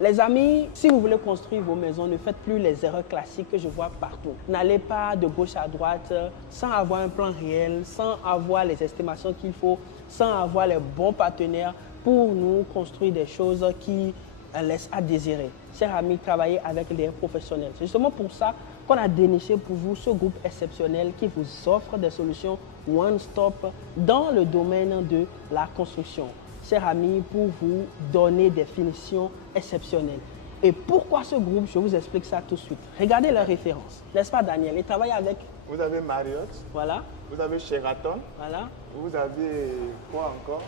Les amis, si vous voulez construire vos maisons, ne faites plus les erreurs classiques que je vois partout. N'allez pas de gauche à droite sans avoir un plan réel, sans avoir les estimations qu'il faut, sans avoir les bons partenaires pour nous construire des choses qui laissent à désirer. Chers amis, travaillez avec des professionnels. C'est justement pour ça qu'on a déniché pour vous ce groupe exceptionnel qui vous offre des solutions one-stop dans le domaine de la construction. Chers amis, pour vous donner des finitions exceptionnelles. Et pourquoi ce groupe? Je vous explique ça tout de suite. Regardez leurs références. N'est-ce pas, Daniel? Il travaille avec... Vous avez Marriott. Voilà. Vous avez Sheraton. Voilà. Vous avez quoi encore?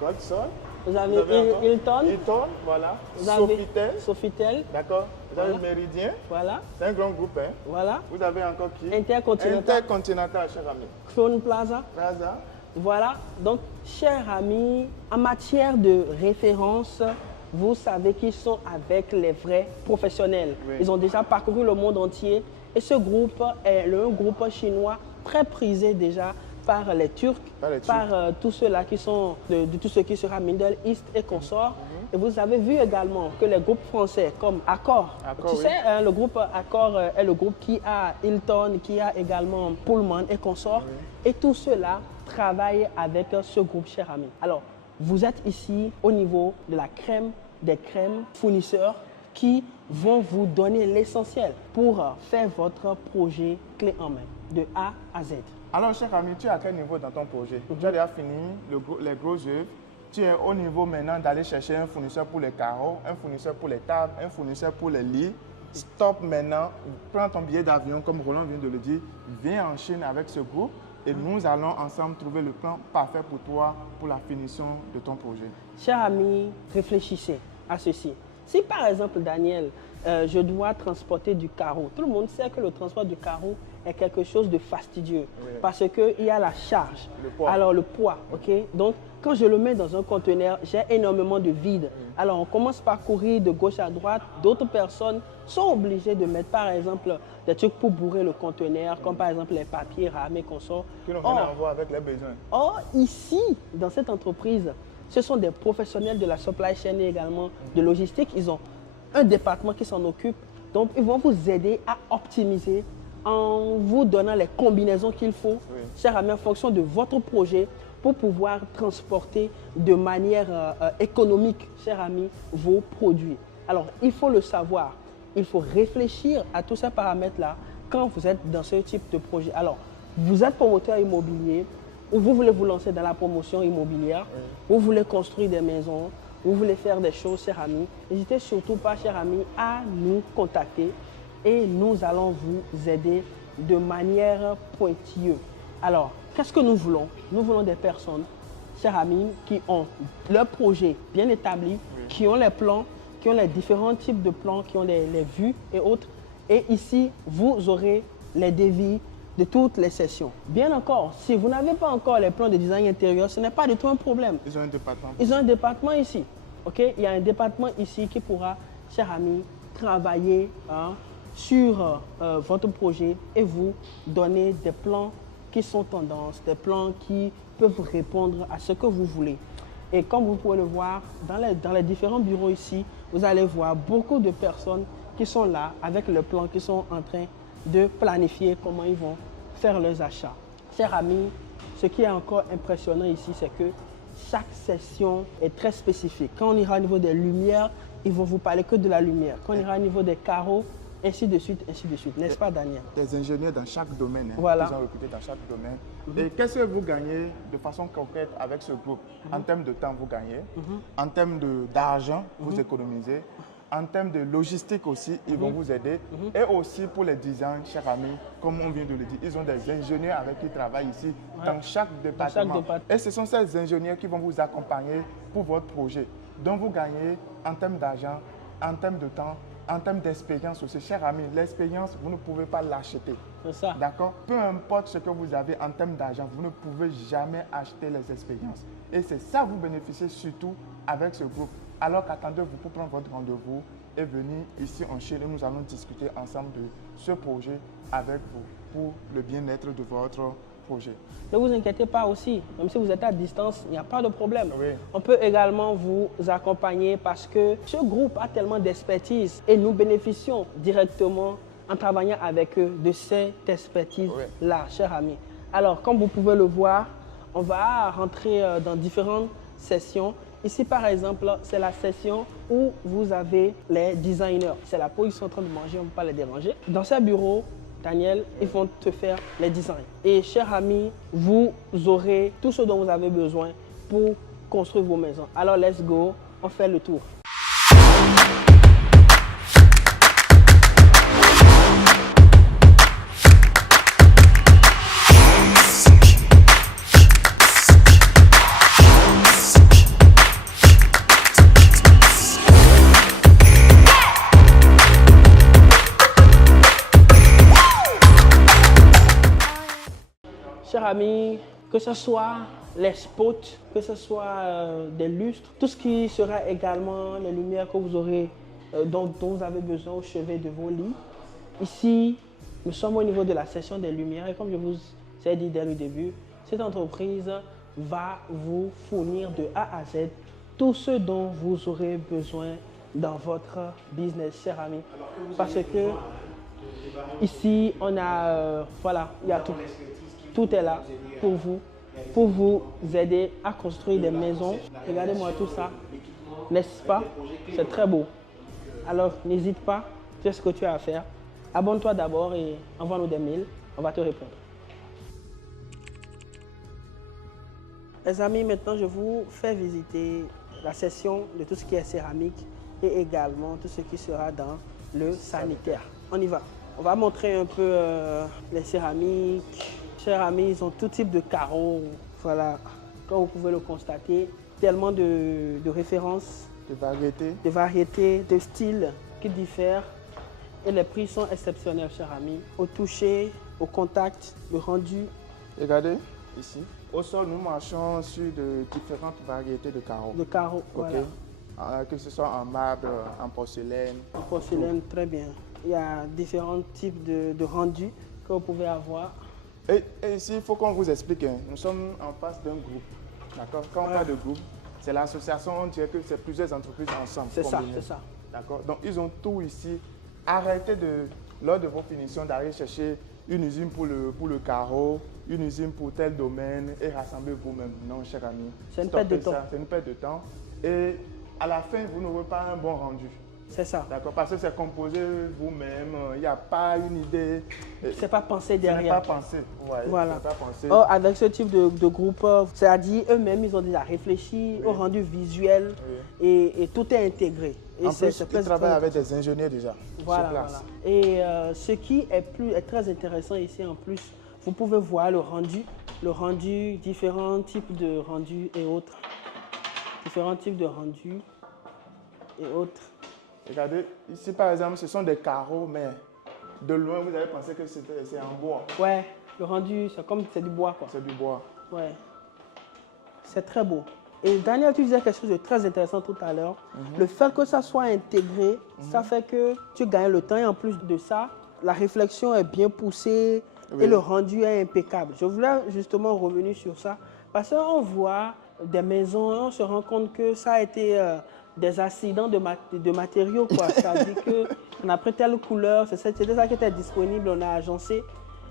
Godson. Vous avez Hilton. Hilton, voilà. Vous avez Sofitel. Sofitel. D'accord. Vous avez Voilà. Méridien. Voilà. C'est un grand groupe, hein. Voilà. Vous avez encore qui? Intercontinental. Intercontinental, cher ami. Crown Plaza. Plaza. Voilà. Donc, chers amis, en matière de référence, vous savez qu'ils sont avec les vrais professionnels. Oui. Ils ont déjà parcouru le monde entier. Et ce groupe est un groupe chinois très prisé déjà par les Turcs, par tous ceux-là qui sont de tout ce qui sera Middle East et consorts. Et vous avez vu également que les groupes français comme Accor, tu sais, le groupe Accor est le groupe qui a Hilton, qui a également Pullman et consorts. Et tout cela travaille avec ce groupe, chers amis. Alors, vous êtes ici au niveau de la crème des crèmes fournisseurs qui vont vous donner l'essentiel pour faire votre projet clé en main, de A à Z. Alors, cher ami, tu es à quel niveau dans ton projet? Tu as déjà fini les gros œuvres. Tu es au niveau maintenant d'aller chercher un fournisseur pour les carreaux, un fournisseur pour les tables, un fournisseur pour les lits. Stop maintenant, prends ton billet d'avion, comme Roland vient de le dire, viens en Chine avec ce groupe et nous allons ensemble trouver le plan parfait pour toi, pour la finition de ton projet. Chers amis, réfléchissez à ceci. Si par exemple, Daniel, je dois transporter du carreau, tout le monde sait que le transport du carreau est quelque chose de fastidieux parce qu'il y a la charge, alors le poids, ok? Donc, quand je le mets dans un conteneur, j'ai énormément de vide. Alors, on commence par courir de gauche à droite. D'autres personnes sont obligées de mettre, par exemple, des trucs pour bourrer le conteneur, comme par exemple les papiers, rames et consorts. Qui n'ont rien à voir avec les besoins. Or, ici, dans cette entreprise, ce sont des professionnels de la supply chain et également de logistique. Ils ont un département qui s'en occupe. Donc, ils vont vous aider à optimiser en vous donnant les combinaisons qu'il faut, chers amis, en fonction de votre projet pour pouvoir transporter de manière économique, chers amis, vos produits. Alors, il faut le savoir. Il faut réfléchir à tous ces paramètres-là quand vous êtes dans ce type de projet. Alors, vous êtes promoteur immobilier ou vous voulez vous lancer dans la promotion immobilière, vous voulez construire des maisons, vous voulez faire des choses, chers amis, n'hésitez surtout pas, chers amis, à nous contacter et nous allons vous aider de manière pointilleuse. Alors, qu'est-ce que nous voulons? Nous voulons des personnes, chers amis, qui ont leur projet bien établi, qui ont les plans, qui ont les différents types de plans, qui ont les vues et autres. Et ici, vous aurez les devis de toutes les sessions. Bien encore, si vous n'avez pas encore les plans de design intérieur, ce n'est pas du tout un problème. Ils ont un département. Ils ont un département ici. Okay? Il y a un département ici qui pourra, chers amis, travailler sur votre projet et vous donner des plans qui sont tendances, des plans qui peuvent répondre à ce que vous voulez. Et comme vous pouvez le voir, dans les différents bureaux ici, vous allez voir beaucoup de personnes qui sont là avec le plan, qui sont en train de planifier comment ils vont faire leurs achats. Chers amis, ce qui est encore impressionnant ici, c'est que chaque session est très spécifique. Quand on ira au niveau des lumières, ils vont vous parler que de la lumière. Quand on ira au niveau des carreaux, ainsi de suite, n'est-ce pas, Daniel? Des ingénieurs dans chaque domaine, voilà. Ils ont recruté dans chaque domaine. Et qu'est-ce que vous gagnez de façon concrète avec ce groupe? En termes de temps, vous gagnez. En termes d'argent, vous économisez. En termes de logistique aussi, ils vont vous aider. Et aussi pour les designs, chers amis, comme on vient de le dire, ils ont des ingénieurs avec qui ils travaillent ici dans chaque département. Et ce sont ces ingénieurs qui vont vous accompagner pour votre projet. Donc vous gagnez en termes d'argent, en termes de temps, en termes d'expérience aussi. Chers amis, l'expérience, vous ne pouvez pas l'acheter. C'est ça. D'accord? Peu importe ce que vous avez en termes d'argent, vous ne pouvez jamais acheter les expériences. Et c'est ça, vous bénéficiez surtout avec ce groupe. Alors qu'attendez-vous pour prendre votre rendez-vous et venir ici en Chine et nous allons discuter ensemble de ce projet avec vous pour le bien-être de votre projet. Ne vous inquiétez pas aussi, même si vous êtes à distance, il n'y a pas de problème. Oui. On peut également vous accompagner parce que ce groupe a tellement d'expertise et nous bénéficions directement en travaillant avec eux de cette expertise-là, chers amis. Alors, comme vous pouvez le voir, on va rentrer dans différentes sessions. Ici, par exemple, c'est la session où vous avez les designers. C'est la pause, ils sont en train de manger, on ne peut pas les déranger. Dans ce bureau, Daniel, ils vont te faire les designs. Et chers amis, vous aurez tout ce dont vous avez besoin pour construire vos maisons. Alors, let's go, on fait le tour. Chers amis, que ce soit les spots, que ce soit des lustres, tout ce qui sera également les lumières que vous aurez, dont vous avez besoin au chevet de vos lits. Ici, nous sommes au niveau de la section des lumières et comme je vous ai dit dès le début, cette entreprise va vous fournir de A à Z tout ce dont vous aurez besoin dans votre business, chers amis. Parce que ici, on a, voilà, il y a tout. Tout est là pour vous aider à construire des maisons. Regardez-moi tout ça, n'est-ce pas? C'est très beau. Alors, n'hésite pas, fais ce que tu as à faire. Abonne-toi d'abord et envoie-nous des mails, on va te répondre. Les amis, maintenant, je vous fais visiter la section de tout ce qui est céramique et également tout ce qui sera dans le sanitaire. On y va. On va montrer un peu les céramiques. Chers amis, ils ont tout type de carreaux. Voilà, comme vous pouvez le constater, tellement de références, de variétés, de styles qui diffèrent. Et les prix sont exceptionnels, chers amis. Au toucher, au contact, le rendu. Regardez ici. Au sol, nous marchons sur de différentes variétés de carreaux. De carreaux, okay. Voilà. Que ce soit en marbre, en porcelaine. En porcelaine, très bien. Il y a différents types de rendus que vous pouvez avoir. Et ici, il faut qu'on vous explique, hein. Nous sommes en face d'un groupe. D'accord. Quand on parle de groupe, c'est l'association, on dirait que c'est plusieurs entreprises ensemble. C'est ça, c'est ça. D'accord. Donc, ils ont tout ici. Arrêtez lors de vos finitions, d'aller chercher une usine pour le carreau, une usine pour tel domaine et rassembler vous-même. Non, cher ami. C'est une perte de temps. C'est une perte de temps. Et à la fin, vous n'aurez pas un bon rendu. C'est ça. D'accord, parce que c'est composé vous-même, il n'y a pas une idée. C'est pas pensé derrière. C'est pas pensé. Ouais, voilà. Pas pensé. Or, avec ce type de groupe, c'est-à-dire eux-mêmes, ils ont déjà réfléchi au rendu visuel et tout est intégré. Et en plus, ils travaillent avec des ingénieurs déjà sur place. Voilà. Et ce qui est très intéressant ici en plus, vous pouvez voir le rendu, différents types de rendus et autres. Différents types de rendus et autres. Regardez, ici par exemple, ce sont des carreaux, mais de loin, vous allez penser que c'est en bois. Ouais, le rendu, c'est comme c'est du bois, quoi. C'est du bois. Ouais. C'est très beau. Et Daniel, tu disais quelque chose de très intéressant tout à l'heure. Le fait que ça soit intégré, ça fait que tu gagnes le temps et en plus de ça, la réflexion est bien poussée et le rendu est impeccable. Je voulais justement revenir sur ça parce qu'on voit des maisons et on se rend compte que ça a été des accidents de matériaux, quoi. Ça veut dire qu'on a pris telle couleur, c'était ça qui était disponible, on a agencé.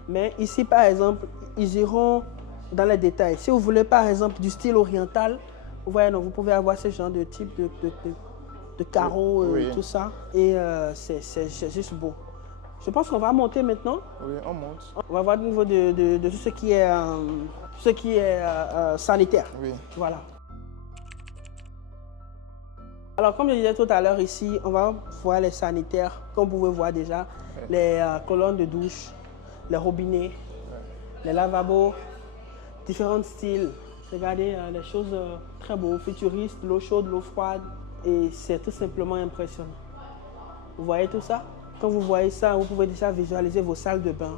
Mais ici, par exemple, ils iront dans les détails. Si vous voulez, par exemple, du style oriental, vous voyez, donc, vous pouvez avoir ce genre de type de carreaux, tout ça. Et c'est juste beau. Je pense qu'on va monter maintenant. Oui, on monte. On va voir au niveau de tout ce qui est, sanitaire. Oui. Voilà. Alors, comme je disais tout à l'heure ici, on va voir les sanitaires. Comme vous pouvez voir déjà, les colonnes de douche, les robinets, les lavabos, différents styles. Regardez, les choses très beaux, futuristes, l'eau chaude, l'eau froide. Et c'est tout simplement impressionnant. Vous voyez tout ça? Quand vous voyez ça, vous pouvez déjà visualiser vos salles de bain.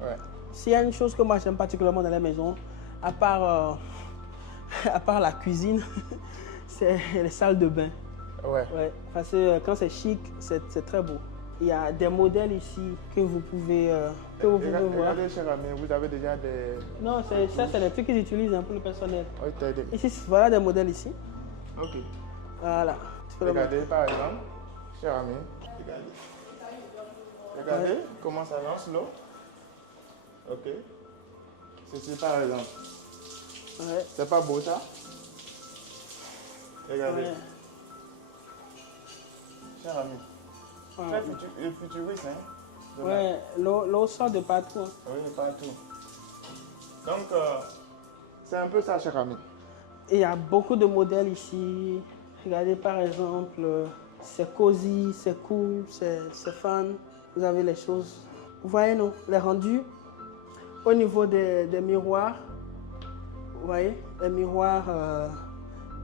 Ouais. S'il y a une chose que moi j'aime particulièrement dans la maison, à part la cuisine, c'est les salles de bain. Ouais. Parce que quand c'est chic, c'est très beau. Il y a des modèles ici que vous pouvez, voir. Regardez, cher ami, vous avez déjà des... Non, ça, c'est les trucs qu'ils utilisent pour le personnel. Oui, Ici, voilà des modèles ici. Ok. Voilà. Regardez, par exemple, cher ami, regardez comment ça lance l'eau. Ok. Ceci, par exemple. Ouais. C'est pas beau, ça? Regardez. Ouais. Cher ami. Très futuriste, hein? Ouais, l'eau sort de partout. Oui, partout. Donc, c'est un peu ça, cher ami. Il y a beaucoup de modèles ici. Regardez par exemple, c'est cosy, c'est cool, c'est fun. Vous avez les choses. Vous voyez, non, les rendus. Au niveau des miroirs, vous voyez, les miroirs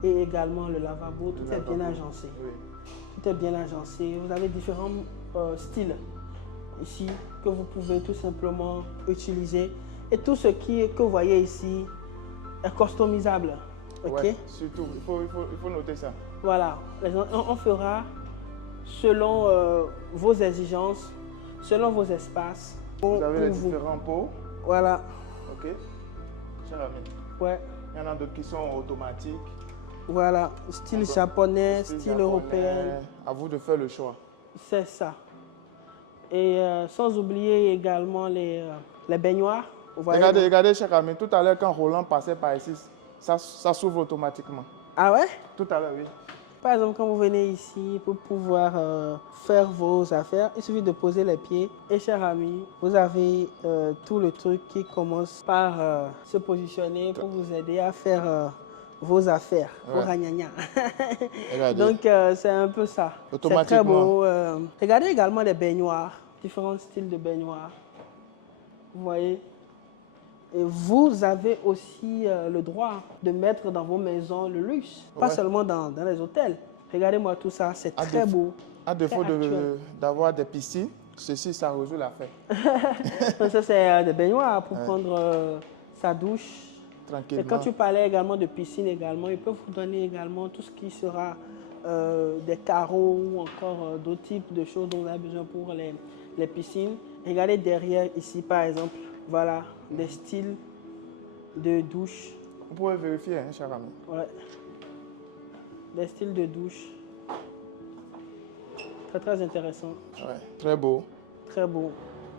et également le lavabo, tout est bien agencé. Oui. Tout est bien agencé. Vous avez différents styles ici que vous pouvez tout simplement utiliser. Et tout ce que vous voyez ici est customisable. Ok? Ouais, surtout, il faut noter ça. Voilà. On fera selon vos exigences, selon vos espaces. Vous avez les différents pots. Voilà. Ok. Cher ami. Ouais. Il y en a d'autres qui sont automatiques. Voilà. Style japonais, style européen. À vous de faire le choix. C'est ça. Et sans oublier également les baignoires. Vous voyez, regardez, cher ami. Tout à l'heure, quand Roland passait par ici, ça s'ouvre automatiquement. Ah ouais? Tout à l'heure, oui. Par exemple, quand vous venez ici pour pouvoir faire vos affaires, il suffit de poser les pieds. Et cher ami, vous avez tout le truc qui commence par se positionner pour vous aider à faire vos affaires. Vos ragnagna. Donc, c'est un peu ça. C'est très beau. Regardez également les baignoires, différents styles de baignoires. Vous voyez? Et vous avez aussi le droit de mettre dans vos maisons le luxe, pas seulement dans les hôtels. Regardez-moi tout ça, c'est très beau. À défaut d'avoir des piscines, ceci, ça résout l'affaire. Ça, c'est des baignoires pour prendre sa douche. Tranquillement. Et quand tu parlais également de piscine, également, ils peuvent vous donner également tout ce qui sera des carreaux ou encore d'autres types de choses dont vous avez besoin pour les piscines. Regardez derrière ici, par exemple. Voilà, des styles de douche. Vous pouvez vérifier, hein, cher ami. Ouais. Des styles de douche. Très, très intéressant. Ouais, très beau. Très beau.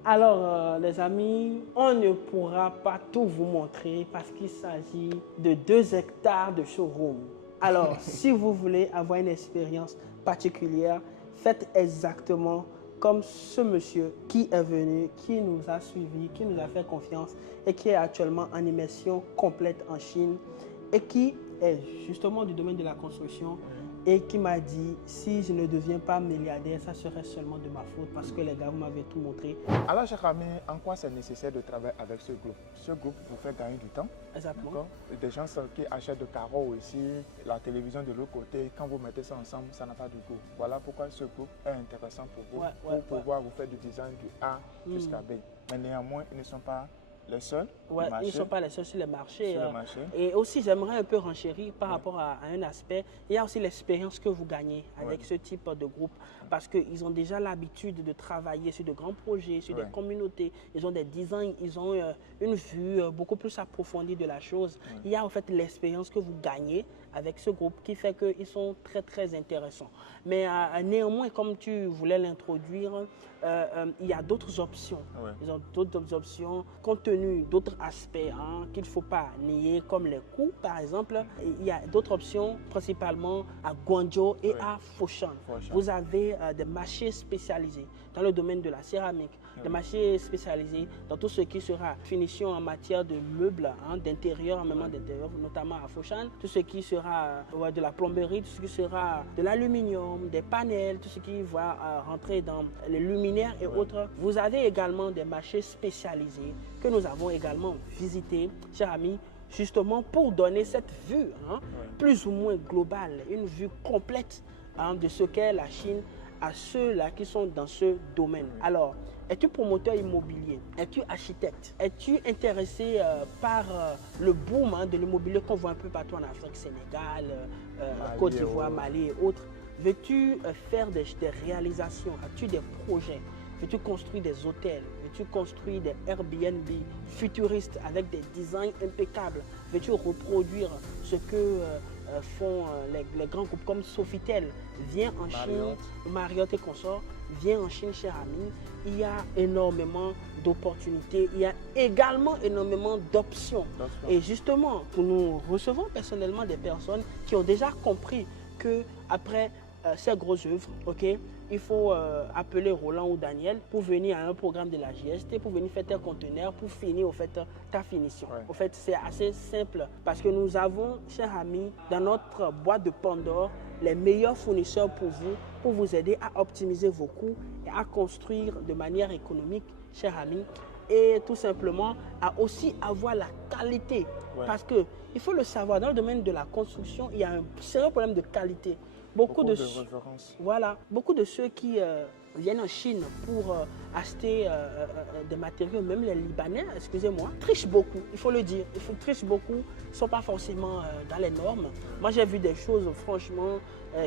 Alors, les amis, on ne pourra pas tout vous montrer parce qu'il s'agit de 2 hectares de showroom. Alors, si vous voulez avoir une expérience particulière, faites exactement comme ce monsieur qui est venu, qui nous a suivis, qui nous a fait confiance et qui est actuellement en immersion complète en Chine et qui est justement du domaine de la construction et qui m'a dit si je ne deviens pas milliardaire, ça serait seulement de ma faute parce que les gars, vous m'avez tout montré. Alors, cher ami, en quoi c'est nécessaire de travailler avec ce groupe? Ce groupe vous fait gagner du temps. Exactement. Des gens qui achètent de carreaux ici, la télévision de l'autre côté, quand vous mettez ça ensemble, ça n'a pas de goût. Voilà pourquoi ce groupe est intéressant pour vous, pour pouvoir vous faire du design du A jusqu'à B. Mais néanmoins, ils ne sont pas les seuls. Ouais, ils ne sont pas les seuls sur le marché. Sur le marché. Et aussi, j'aimerais un peu renchérir par rapport à un aspect. Il y a aussi l'expérience que vous gagnez avec ce type de groupe parce qu'ils ont déjà l'habitude de travailler sur de grands projets, sur des communautés. Ils ont des designs, ils ont une vue beaucoup plus approfondie de la chose. Il y a en fait l'expérience que vous gagnez avec ce groupe qui fait qu'ils sont très, très intéressants. Mais néanmoins, comme tu voulais l'introduire, il y a d'autres options. Ils ont d'autres options compte tenu d'autres aspects qu'il ne faut pas nier, comme les coûts, par exemple. Il y a d'autres options, principalement à Guangzhou et à Foshan. Vous avez des marchés spécialisés dans le domaine de la céramique, des marchés spécialisés dans tout ce qui sera finition en matière de meubles, d'intérieur, en même d'intérieur, notamment à Foshan, tout ce qui sera de la plomberie, tout ce qui sera de l'aluminium, des panels, tout ce qui va rentrer dans les luminaires et autres. Vous avez également des marchés spécialisés que nous avons également visités, chers amis, justement pour donner cette vue plus ou moins globale, une vue complète de ce qu'est la Chine à ceux-là qui sont dans ce domaine. Alors, es-tu promoteur immobilier? Es-tu architecte? Es-tu intéressé par le boom de l'immobilier qu'on voit un peu partout en Afrique, Sénégal, Côte d'Ivoire, Mali et autres? Veux-tu faire des réalisations? As-tu des projets? Veux-tu construire des hôtels? Veux-tu construire des Airbnb futuristes avec des designs impeccables? Veux-tu reproduire ce que font les grands groupes comme Sofitel? Viens en Chine, Marriott et consorts, viens en Chine, cher ami. Il y a énormément d'opportunités, il y a également énormément d'options. Et justement, nous recevons personnellement des personnes qui ont déjà compris qu'après ces grosses œuvres, il faut appeler Roland ou Daniel pour venir à un programme de la JST, pour venir faire tes conteneurs, pour finir au fait, ta finition. Au fait, c'est assez simple parce que nous avons, chers amis, dans notre boîte de Pandore, les meilleurs fournisseurs pour vous aider à optimiser vos coûts et à construire de manière économique, chers amis, et tout simplement à aussi avoir la qualité. Parce qu'il faut le savoir, dans le domaine de la construction, il y a un sérieux problème de qualité. Beaucoup de références. Voilà, beaucoup de ceux qui viennent en Chine pour acheter des matériaux, même les Libanais, excusez-moi, trichent beaucoup, il faut le dire. Ils trichent beaucoup, ils ne sont pas forcément dans les normes. Moi, j'ai vu des choses, franchement,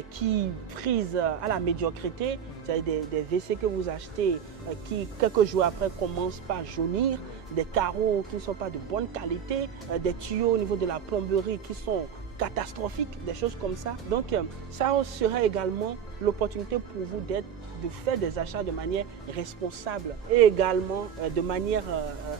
qui prisent à la médiocrité. Des WC que vous achetez qui, quelques jours après, commencent par jaunir, des carreaux qui ne sont pas de bonne qualité, des tuyaux au niveau de la plomberie qui sont catastrophiques, des choses comme ça. Donc, ça serait également l'opportunité pour vous de faire des achats de manière responsable et également de manière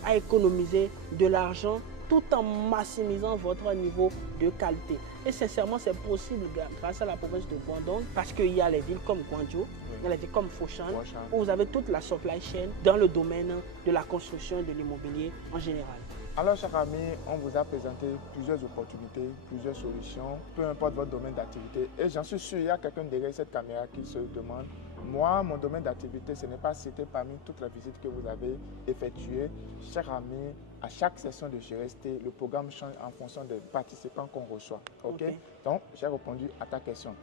à économiser de l'argent tout en maximisant votre niveau de qualité. Et sincèrement, c'est possible grâce à la province de Guangdong parce qu'il y a les villes comme Guangzhou, il y a les villes comme Foshan, où vous avez toute la supply chain dans le domaine de la construction et de l'immobilier en général. Alors, chers amis, on vous a présenté plusieurs opportunités, plusieurs solutions, peu importe votre domaine d'activité. Et j'en suis sûr, il y a quelqu'un derrière cette caméra qui se demande, moi, mon domaine d'activité, ce n'est pas cité parmi toutes les visites que vous avez effectuées. Chers amis, à chaque session de GST, le programme change en fonction des participants qu'on reçoit. Donc, j'ai répondu à ta question.